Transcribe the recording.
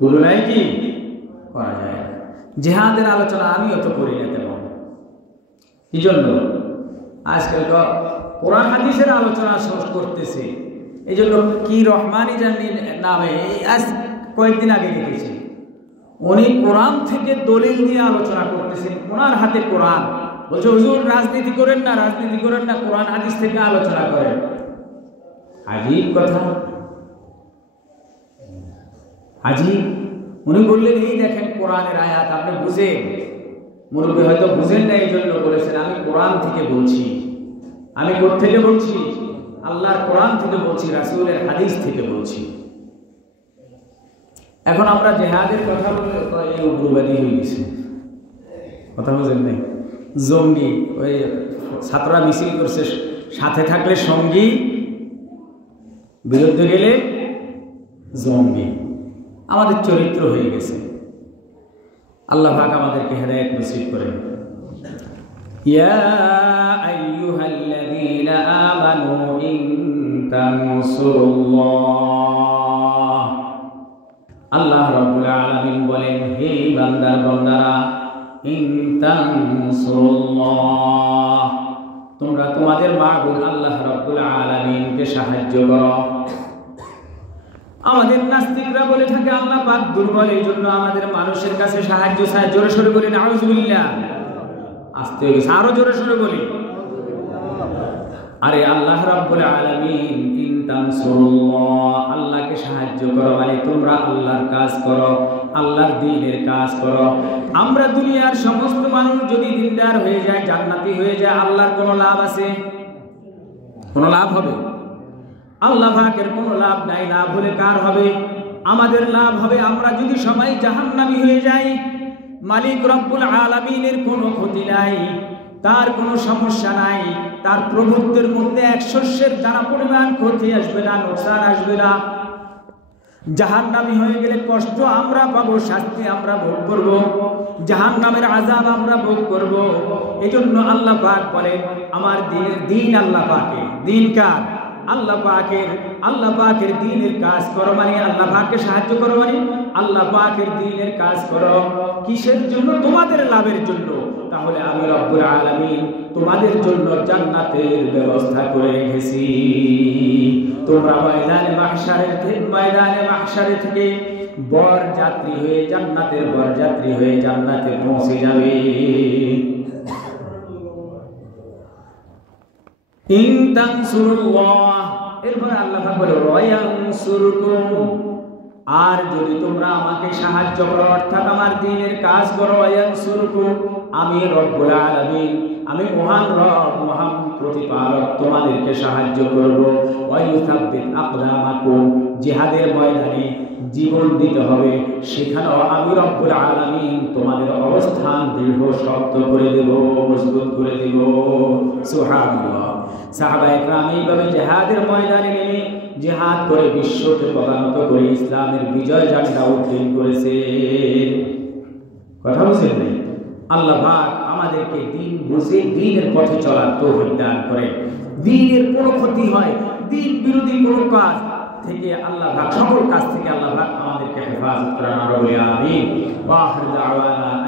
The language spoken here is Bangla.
তুলনায় কি করা যায়। জিহাদের আলোচনা আমিও তো করি না তেমন, কি জন্য আজকাল তো কোরআন হাদিসের আলোচনা করতেছে। এই জন্য কি রহমানি জানির নামে আজ কয়েকদিন আগে দেখেছি, উনি কোরআন থেকে দলিল দিয়ে আলোচনা করতেছেন, ওনার হাতে কোরআন, বলছে হুজুর রাজনীতি করেন না, রাজনীতি করেন না, কোরআন হাদিস থেকে আলোচনা করেন। আজীব কথা, আজীব। উনি বললেন এই দেখেন কোরআনের আয়াত, আপনি বুঝেন, মুরব্বী হয়তো বুঝেন না, এই জন্য বলেছেন আমি কোরআন থেকে বলছি। আমি কোত্থেকে বলছি? আল্লাহর কোরআন থেকে বলছি, রাসূলের হাদিস থেকে বলছি। এখন আমরা জিহাদের কথা বলে এই উগ্রবাদী হয়ে গেছে, কথা বুঝেন নাই? জঙ্গি, ওই ছাত্ররা মিছিল করছে, সাথে থাকলে সঙ্গী, বিরুদ্ধে গেলে জঙ্গি। আমাদের চরিত্র হয়ে গেছে। আল্লাহ পাক আমাদেরকে হেদায়েত নসিব করেন। ইয়া আইয়ুহাল্লাযীনা আমানু ইন তানসুরুল্লাহ, আল্লাহ রাব্বুল আলামিন বলেন, হে বান্দার বান্দারা, ইন তানসুরুল্লাহ, তোমরা তোমাদের মাবুদ আল্লাহ রাব্বুল আলামিনকে সাহায্য করো। আমাদের নাস্তিকরা বলে থাকে আল্লাহ পাক দুর্বল, এই জন্য আমাদের মানুষের কাছে সাহায্য চাই। জোরে সোরে বলি নাউযুবিল্লাহ, আস্তে হয়ে গেছে, আরো জোরে সোরে বলি। আরে আল্লাহ রাব্বুল আলামিন ইন তানসুরুল্লাহ, আল্লাহকে সাহায্য করো মানে তোমরা আল্লাহর কাজ করো, আল্লাহর দ্বীনের কাজ করো। আমরা দুনিয়ার সমস্ত মানুষ যদি দিনদার হয়ে যায়, জান্নাতি হয়ে যায়, আল্লাহর কোনো লাভ আছে? কোনো লাভ হবে? আল্লাহ পাকের কোনো লাভ নাই। লাভ হলে কার হবে? আমাদের লাভ হবে আমরা যদি সবাই জাহান্নামী হয়ে যাই। মালিক রব্বুল আলামিনের কোনো ক্ষতি নাই, তার কোনো সমস্যা নাই, তার প্রভুত্বের মধ্যে এক শস্যের দানা পরিমাণ ক্ষতি আসবে না, নোকসান আসবে না। জাহান্নামী হয়ে গেলে কষ্ট আমরা পাবো, শাস্তি আমরা ভোগ করব, জাহান্নামের আযাব আমরা ভোগ করব। এজন্য আল্লাহ পাক বলেন আমার দিন আল্লাহ পাকের, দিন কার? আল্লাহ পাকের। আল্লাহ পাকের দ্বীনের কাজ করো মানে আল্লাহ পাককে সাহায্য করো মানে আল্লাহ পাকের দ্বীনের কাজ করো। কিসের জন্য? তোমাদের লাভের জন্য। তাহলে আমি রব্বুল আলামিন তোমাদের জন্য জান্নাতের ব্যবস্থা করে রেখেছি। তোমরা ময়দানে মাহশারে থেকে বরযাত্রী হয়ে জান্নাতের বরযাত্রী হয়ে জান্নাতে পৌঁছে যাবে। ইন তানসুরুল্লাহ, এরপর আল্লাহ পাক বলে ওয়ায়ানসুরকুম, আর যদি তোমরা আমাকে সাহায্য করো অর্থাৎ আমার দ্বীনের কাজ করো, ওয়ায়ানসুরকুম, আমি রব্বুল আলামিন, আমি মহান রব, মহান প্রতিপালক তোমাদেরকে সাহায্য করব। ওয়ায়ুসাব্বিত আকদামাকুম, জিহাদের ময়দানে জীবন দিতে হবে, সেখানেও আমি রব্বুল আলামিন তোমাদের অবস্থান দৃঢ় শক্ত করে দেব, মজবুত করে দেব। সুবহানাল্লাহ। সাহাবায়ে কেরাম এইভাবে জিহাদের ময়দানে নেমে জিহাদ করে বিশ্বকে পদানত করে ইসলামের বিজয় ঝান্ডা উত্তোলন করেছেন। কথা বুঝেন নাই? আল্লাহ পাক আমাদেরকে দ্বীন বুঝে দ্বীনের পথে চলার তৌফিক দান করেন। দ্বীনের কোনো ক্ষতি হয়, দ্বীন বিরোধী কোনো কাজ থেকে আল্লাহ পাক, সকল কাজ থেকে আল্লাহ পাক আমাদেরকে হেফাজত করেন। আমিন। ওয়া আখিরু দাওয়ানা।